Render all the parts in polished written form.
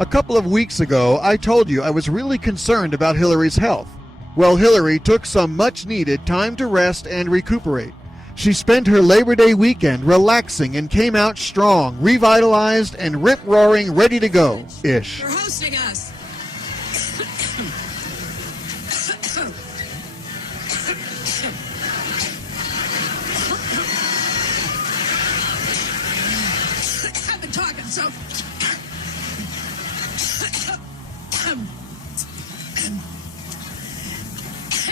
A couple of weeks ago, I told you I was really concerned about Hillary's health. Well, Hillary took some much-needed time to rest and recuperate. She spent her Labor Day weekend relaxing and came out strong, revitalized, and rip-roaring, ready to go-ish. You're hosting us. I've been talking so...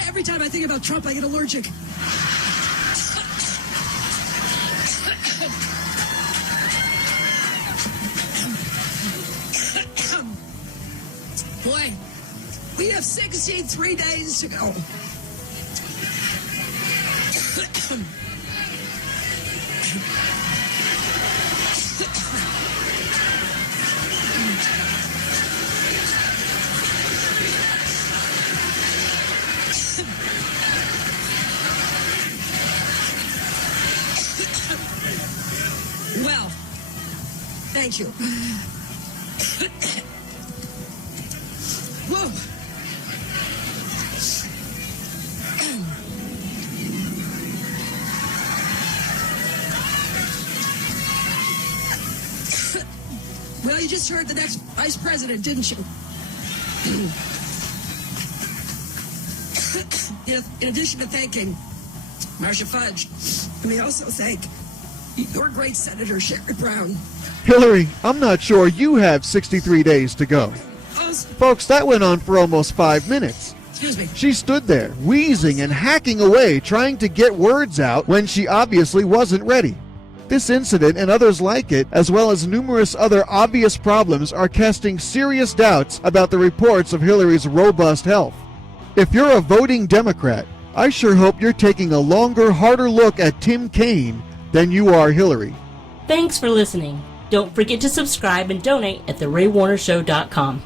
Every time I think about Trump, I get allergic. Boy, we have 63 days to go. Well, thank you. Whoa. Well, you just heard the next vice president, didn't you? In addition to thanking Marcia Fudge, we also thank your great Senator Sherrod Brown. Hillary, I'm not sure you have 63 days to go. Folks, that went on for almost 5 minutes. Excuse me. She stood there, wheezing and hacking away, trying to get words out when she obviously wasn't ready. This incident and others like it, as well as numerous other obvious problems, are casting serious doubts about the reports of Hillary's robust health. If you're a voting Democrat, I sure hope you're taking a longer, harder look at Tim Kaine than you are Hillary. Thanks for listening. Don't forget to subscribe and donate at theraywarnershow.com.